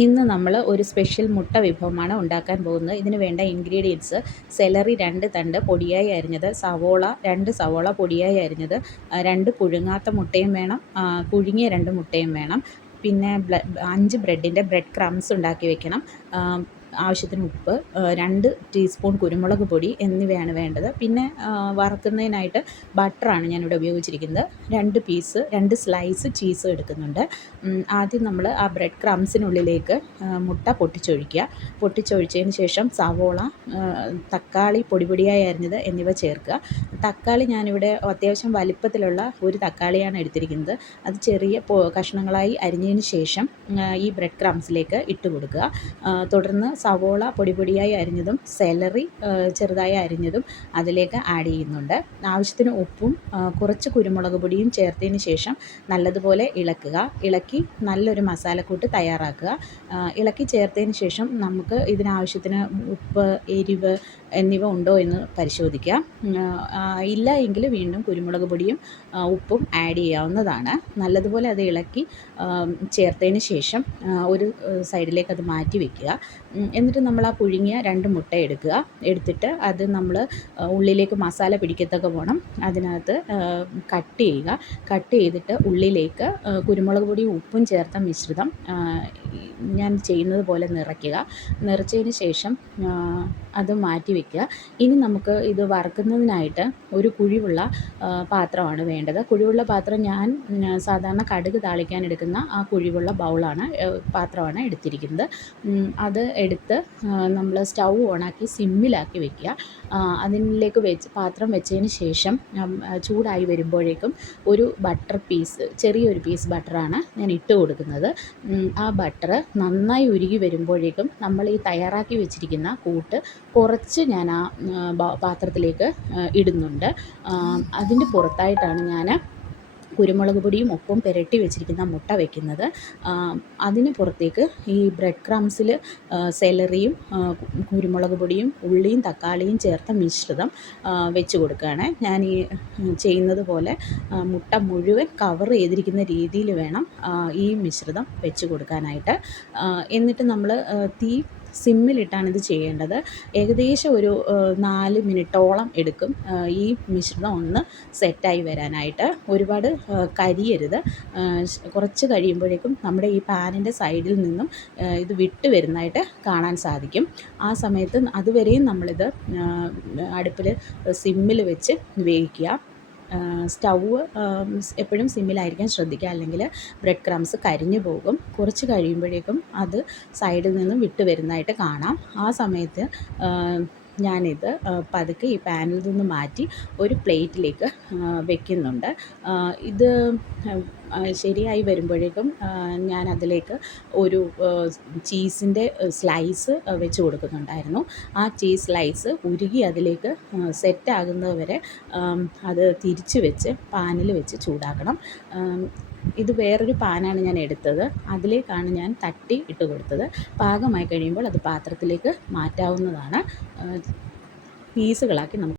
ഇന്ന് നമ്മൾ ഒരു സ്പെഷ്യൽ മുട്ട വിഭവമാണ് ഉണ്ടാക്കാൻ പോകുന്നത്. ഇതിന് വേണ്ട ഇൻഗ്രീഡിയൻസ്: സെലറി 2 തണ്ട് പൊടിയായി അരിഞ്ഞത്, സവോള 2 സവോള പൊടിയായി അരിഞ്ഞത്, 2 പുഴുങ്ങാത്ത മുട്ടയും വേണം, പുഴുങ്ങിയ 2 മുട്ടയും വേണം. പിന്നെ 5 ബ്രെഡിൻ്റെ ബ്രെഡ് ക്രംസ് ഉണ്ടാക്കി വെക്കണം. ആവശ്യത്തിന് ഉപ്പ്, 2 ടീസ്പൂൺ കുരുമുളക് പൊടി എന്നിവയാണ് വേണ്ടത്. പിന്നെ വറുക്കുന്നതിനായിട്ട് ബട്ടറാണ് ഞാനിവിടെ ഉപയോഗിച്ചിരിക്കുന്നത്. 2 സ്ലൈസ് ചീസ് എടുക്കുന്നുണ്ട്. ആദ്യം നമ്മൾ ആ ബ്രെഡ് ക്രംസിനുള്ളിലേക്ക് മുട്ട പൊട്ടിച്ചൊഴിച്ചതിന് ശേഷം സവോള, തക്കാളി പൊടിയായി അരിഞ്ഞത് എന്നിവ ചേർക്കുക. തക്കാളി ഞാനിവിടെ അത്യാവശ്യം വലിപ്പത്തിലുള്ള ഒരു തക്കാളിയാണ് എടുത്തിരിക്കുന്നത്. അത് ചെറിയ കഷ്ണങ്ങളായി അരിഞ്ഞതിന് ശേഷം ഈ ബ്രെഡ് ക്രംസിലേക്ക് ഇട്ട് കൊടുക്കുക. തുടർന്ന് സവോള പൊടിയായി അരിഞ്ഞതും സെലറി ചെറുതായി അരിഞ്ഞതും അതിലേക്ക് ആഡ് ചെയ്യുന്നുണ്ട്. ആവശ്യത്തിന് ഉപ്പും കുറച്ച് കുരുമുളക് പൊടിയും ചേർത്തതിന് ശേഷം നല്ലതുപോലെ ഇളക്കി നല്ലൊരു മസാലക്കൂട്ട് തയ്യാറാക്കുക. ഇളക്കി ചേർത്തതിന് ശേഷം നമുക്ക് ഇതിനാവശ്യത്തിന് ഉപ്പ്, എരിവ് എന്നിവ ഉണ്ടോ എന്ന് പരിശോധിക്കുക. ഇല്ല എങ്കിൽ വീണ്ടും കുരുമുളക് പൊടിയും ഉപ്പും ആഡ് ചെയ്യാവുന്നതാണ്. നല്ലതുപോലെ അത് ഇളക്കി ചേർത്തതിന് ശേഷം ഒരു സൈഡിലേക്ക് അത് മാറ്റി വയ്ക്കുക. എന്നിട്ട് നമ്മൾ ആ പുഴുങ്ങിയ 2 മുട്ട എടുത്തിട്ട് അത് നമ്മൾ ഉള്ളിലേക്ക് മസാല പിടിക്കത്തക്ക വേണം അതിനകത്ത് കട്ട് ചെയ്തിട്ട് ഉള്ളിലേക്ക് കുരുമുളക് പൊടിയും ഉപ്പും ചേർത്ത മിശ്രിതം ഞാൻ ചെയ്യുന്നത് പോലെ നിറച്ചതിന് ശേഷം അത് മാറ്റി വയ്ക്കുക. ഇനി നമുക്ക് ഇത് വറുക്കുന്നതിനായിട്ട് ഒരു കുഴിവുള്ള പാത്രമാണ് വേണ്ടത്. കുഴിവുള്ള പാത്രം ഞാൻ സാധാരണ കടുക് താളിക്കാൻ എടുക്കുന്ന ആ കുഴിവുള്ള പാത്രമാണ് എടുത്തിരിക്കുന്നത്. അത് എടുത്ത് നമ്മൾ സ്റ്റൗ ഓണാക്കി സിമ്മിലാക്കി വയ്ക്കുക. അതിലേക്ക് പാത്രം വെച്ചതിന് ശേഷം ചൂടായി വരുമ്പോഴേക്കും ഒരു ചെറിയൊരു പീസ് ബട്ടറാണ് ഞാൻ ഇട്ട് കൊടുക്കുന്നത്. ആ ബട്ടർ നന്നായി ഉരുകി വരുമ്പോഴേക്കും നമ്മൾ ഈ തയ്യാറാക്കി വെച്ചിരിക്കുന്ന കൂട്ട് കുറച്ച് ഞാൻ ആ പാത്രത്തിലേക്ക് ഇടുന്നുണ്ട്. അതിൻ്റെ പുറത്തായിട്ടാണ് ഞാൻ കുരുമുളക് പൊടിയും ഉപ്പും പുരട്ടി വെച്ചിരിക്കുന്ന മുട്ട വയ്ക്കുന്നത്. അതിന് പുറത്തേക്ക് ഈ ബ്രെഡ് ക്രംസിൽ സെലറിയും കുരുമുളക് പൊടിയും ഉള്ളിയും തക്കാളിയും ചേർത്ത മിശ്രിതം വെച്ച് കൊടുക്കുകയാണ്. ഞാൻ ഈ ചെയ്യുന്നത് പോലെ മുട്ട മുഴുവൻ കവർ ചെയ്തിരിക്കുന്ന രീതിയിൽ വേണം ഈ മിശ്രിതം വെച്ച് കൊടുക്കാനായിട്ട്. എന്നിട്ട് നമ്മൾ തീ സിമ്മിലിട്ടാണ് ഇത് ചെയ്യേണ്ടത്. ഏകദേശം ഒരു 4 മിനിറ്റോളം എടുക്കും ഈ മിശ്രിതം ഒന്ന് സെറ്റായി വരാനായിട്ട്. ഒരുപാട് കരിയരുത്. കുറച്ച് കഴിയുമ്പോഴേക്കും നമ്മുടെ ഈ പാനിൻ്റെ സൈഡിൽ നിന്നും ഇത് വിട്ട് വരുന്നതായിട്ട് കാണാൻ സാധിക്കും. ആ സമയത്ത് അതുവരെയും നമ്മളിത് അടുപ്പിൽ സിമ്മിൽ വെച്ച് വേവിക്കുക. സ്റ്റൗവ് എപ്പോഴും സിമ്മിലായിരിക്കാൻ ശ്രദ്ധിക്കുക, അല്ലെങ്കിൽ ബ്രെഡ് ക്രംസ് കരിഞ്ഞു പോകും. കുറച്ച് കഴിയുമ്പോഴേക്കും അത് സൈഡിൽ നിന്നും വിട്ട് വരുന്നതായിട്ട് കാണാം. ആ സമയത്ത് ഞാനിത് പതുക്കെ ഈ പാനിൽ നിന്ന് മാറ്റി ഒരു പ്ലേറ്റിലേക്ക് വയ്ക്കുന്നുണ്ട്. ഇത് ശരിയായി വരുമ്പോഴേക്കും ഞാൻ അതിലേക്ക് ഒരു ചീസിൻ്റെ സ്ലൈസ് വെച്ച് കൊടുക്കുന്നുണ്ടായിരുന്നു. ആ ചീസ് സ്ലൈസ് ഉരുകി അതിലേക്ക് സെറ്റാകുന്നത് വരെ അത് തിരിച്ച് വെച്ച് പാനിൽ വെച്ച് ചൂടാക്കണം. ഇത് വേറൊരു പാനാണ് ഞാൻ എടുത്തത്. അതിലേക്കാണ് ഞാൻ തട്ടി ഇട്ട് കൊടുത്തത്. പാകമായി കഴിയുമ്പോൾ അത് പാത്രത്തിലേക്ക് മാറ്റാവുന്നതാണ്. പീസുകളാക്കി നമുക്ക്